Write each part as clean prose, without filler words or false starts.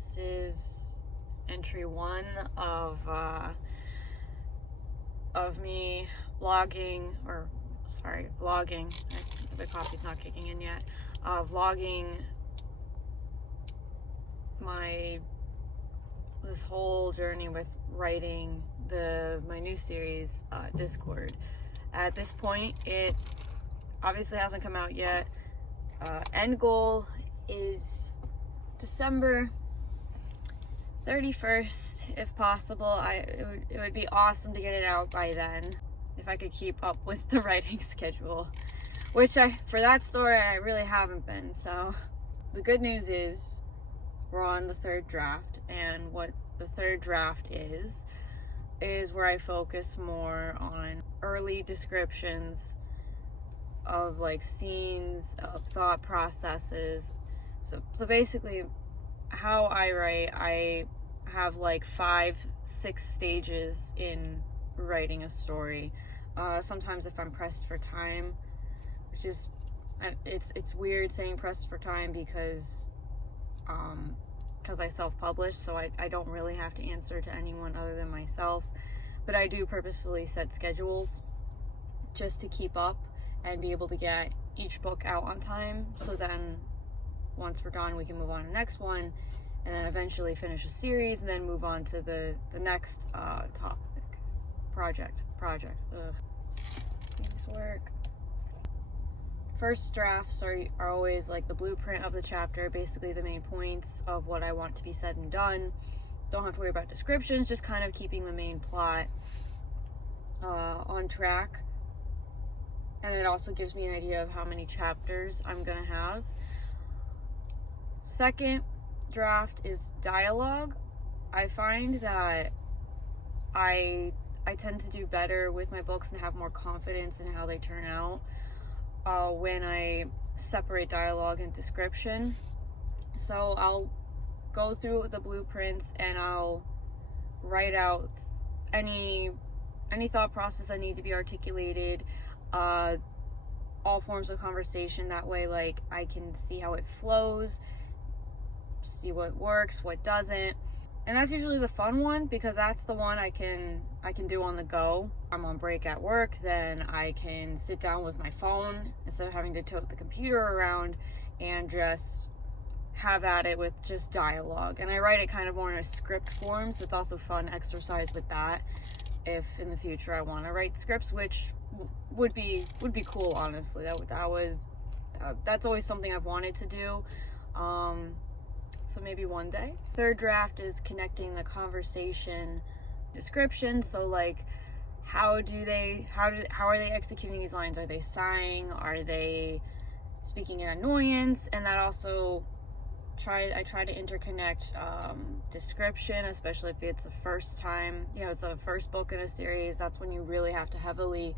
This is entry one of me vlogging. The coffee's not kicking in yet. Vlogging this whole journey with writing my new series, Discord. At this point, it obviously hasn't come out yet. End goal is December 31st, if possible. It would be awesome to get it out by then, if I could keep up with the writing schedule, which for that story, I really haven't been. So the good news is we're on the third draft, and what the third draft is where I focus more on early descriptions of like scenes, of thought processes. So basically how I write, I have like 5-6 stages in writing a story. Sometimes if I'm pressed for time, which is, it's weird saying pressed for time because I self-publish, so I don't really have to answer to anyone other than myself, but I do purposefully set schedules just to keep up and be able to get each book out on time, so then once we're done we can move on to the next one, and then eventually finish a series and then move on to the next project. Things work. First drafts are always like the blueprint of the chapter, basically the main points of what I want to be said and done. Don't have to worry about descriptions, just kind of keeping the main plot on track. And it also gives me an idea of how many chapters I'm gonna have. Second draft is dialogue. I find that I tend to do better with my books and have more confidence in how they turn out when I separate dialogue and description. So I'll go through the blueprints and I'll write out any thought process that need to be articulated, all forms of conversation. That way, like, I can see how it flows, see what works, what doesn't. And that's usually the fun one, because that's the one I can do on the go. I'm on break at work, then I can sit down with my phone instead of having to tote the computer around and just have at it with just dialogue. And I write it kind of more in a script form, so it's also fun exercise with that if in the future I want to write scripts, which would be cool, honestly. That's always something I've wanted to do. So maybe one day. Third draft is connecting the conversation description. So like, how are they executing these lines? Are they sighing? Are they speaking in annoyance? And that also I try to interconnect description, especially if it's a first time, it's a first book in a series. That's when you really have to heavily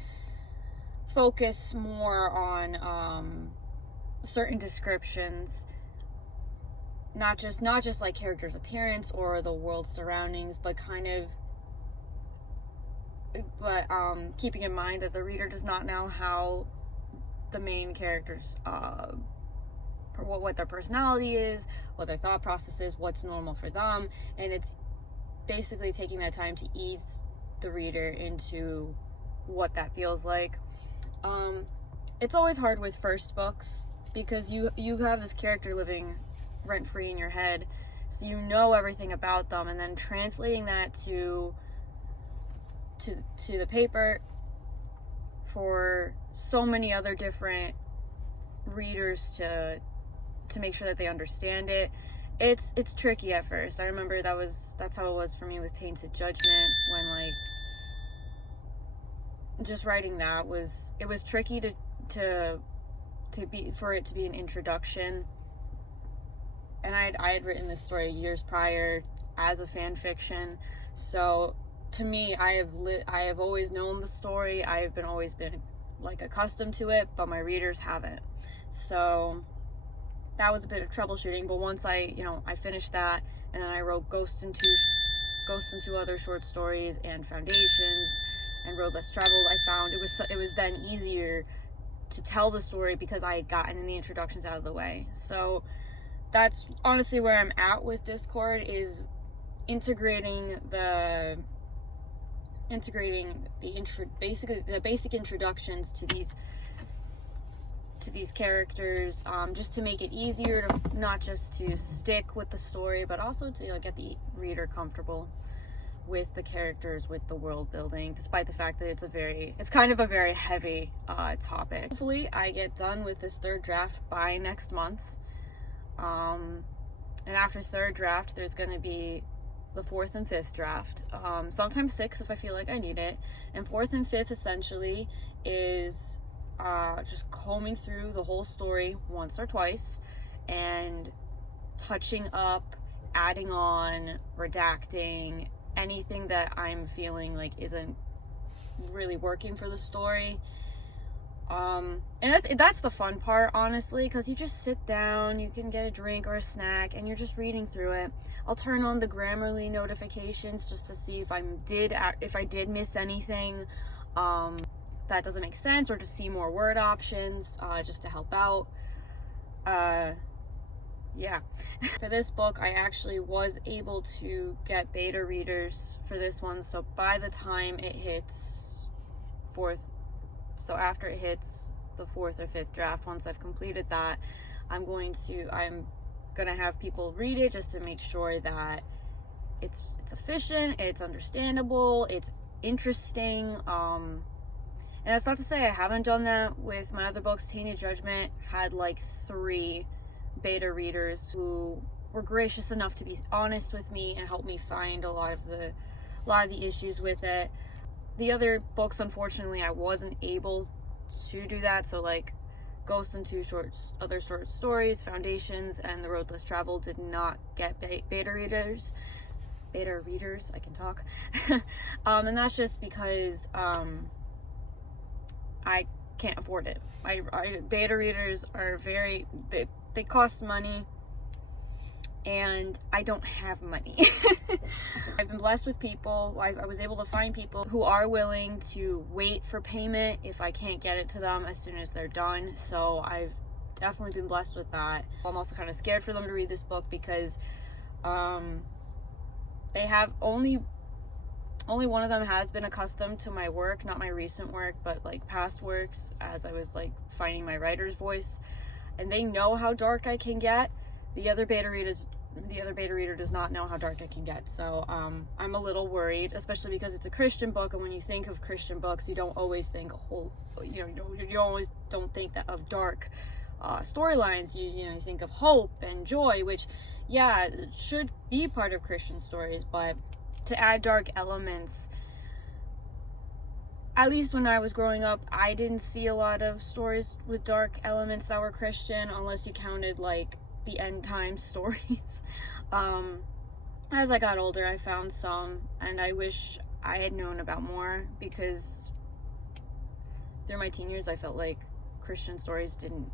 focus more on certain descriptions. Not just like character's appearance or the world surroundings, but keeping in mind that the reader does not know how the main characters, what their personality is, what their thought process is, what's normal for them, and it's basically taking that time to ease the reader into what that feels like. It's always hard with first books because you have this character living rent-free in your head, so you know everything about them, and then translating that to the paper for so many other different readers to make sure that they understand it. It's tricky at first. I remember that's how it was for me with Tainted Judgment, when like just writing that was tricky for it to be an introduction. And I had written this story years prior as a fan fiction, so to me, I have always known the story. I have always been like accustomed to it, but my readers haven't. So that was a bit of troubleshooting. But once I finished that, and then I wrote Ghosts into Other Short Stories and Foundations and Road Less Traveled, I found it was then easier to tell the story because I had gotten the introductions out of the way. So that's honestly where I'm at with Discord, is integrating the basic introductions to these characters, just to make it easier to not just to stick with the story, but also to get the reader comfortable with the characters, with the world building, despite the fact that it's kind of a very heavy topic. Hopefully I get done with this third draft by next month, and after third draft there's going to be the fourth and fifth draft, sometimes sixth if I feel like I need it. And fourth and fifth essentially is just combing through the whole story once or twice and touching up, adding on, redacting anything that I'm feeling like isn't really working for the story. And that's the fun part, honestly, because you just sit down, you can get a drink or a snack, and you're just reading through it. I'll turn on the Grammarly notifications just to see if I did miss anything that doesn't make sense, or to see more word options, just to help out. Yeah. For this book, I actually was able to get beta readers for this one, so by the time it hits after it hits the fourth or fifth draft, once I've completed that, I'm gonna have people read it just to make sure that it's efficient, it's understandable, it's interesting. And that's not to say I haven't done that with my other books. Tainted Judgment had like 3 beta readers who were gracious enough to be honest with me and help me find a lot of the issues with it. The other books, unfortunately, I wasn't able to do that. So like Ghost and Other Short Stories, Foundations, and The Road Less Traveled did not get beta readers. I can talk. And that's just because I can't afford it. Beta readers are they cost money, and I don't have money. I've been blessed with people. I was able to find people who are willing to wait for payment if I can't get it to them as soon as they're done. So I've definitely been blessed with that. I'm also kind of scared for them to read this book because they have only one of them has been accustomed to my work, not my recent work, but like past works, as I was like finding my writer's voice. And they know how dark I can get. The other beta reader does not know how dark I can get. So I'm a little worried, especially because it's a Christian book, and when you think of Christian books, you don't always think you always don't think that of dark storylines. You think of hope and joy, which it should be part of Christian stories, but to add dark elements, at least when I was growing up, I didn't see a lot of stories with dark elements that were Christian, unless you counted like the end times stories. As I got older, I found some, and I wish I had known about more, because through my teen years I felt like Christian stories didn't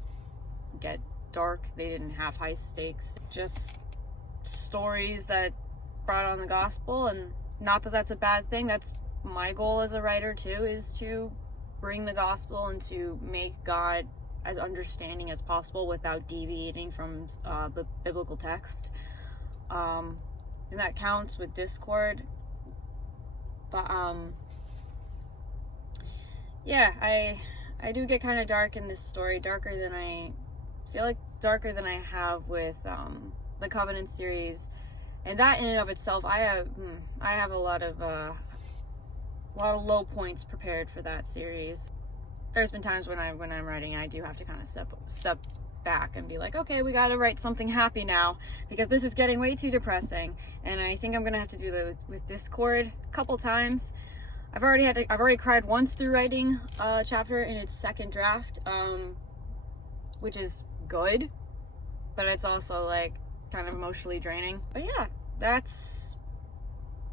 get dark. They didn't have high stakes, just stories that brought on the gospel. And not that that's a bad thing. That's my goal as a writer too, is to bring the gospel and to make God as understanding as possible without deviating from biblical text, and that counts with Discord. But I do get kind of dark in this story, darker than I have with the Covenant series. And that in and of itself, I have a lot of low points prepared for that series. There's been times when I'm writing, I do have to kind of step back and be like, okay, we gotta write something happy now, because this is getting way too depressing. And I think I'm gonna have to do that with Discord a couple times. I've already cried once through writing a chapter in its second draft, which is good, but it's also like kind of emotionally draining. But yeah, that's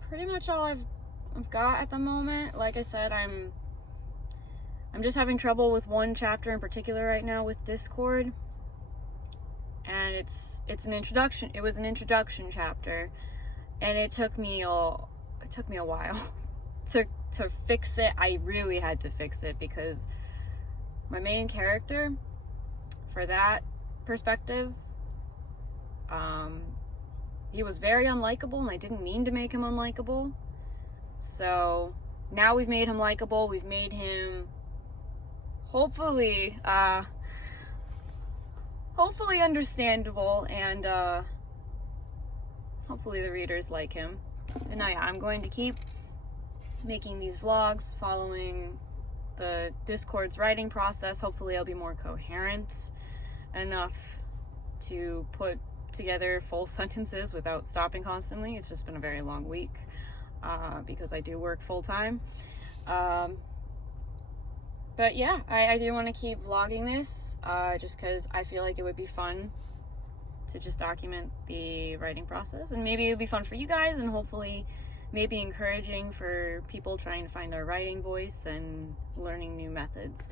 pretty much all I've got at the moment. Like I said, I'm just having trouble with one chapter in particular right now with Discord, and it's an introduction. It was an introduction chapter, and it took me a while to fix it. I really had to fix it, because my main character, for that perspective, He was very unlikable, and I didn't mean to make him unlikable. So now we've made him likable. We've made him hopefully understandable, and hopefully the readers like him. And I'm going to keep making these vlogs following the Discord's writing process. Hopefully I'll be more coherent enough to put together full sentences without stopping constantly. It's just been a very long week because I do work full-time. But yeah, I do want to keep vlogging this just because I feel like it would be fun to just document the writing process, and maybe it would be fun for you guys, and hopefully maybe encouraging for people trying to find their writing voice and learning new methods.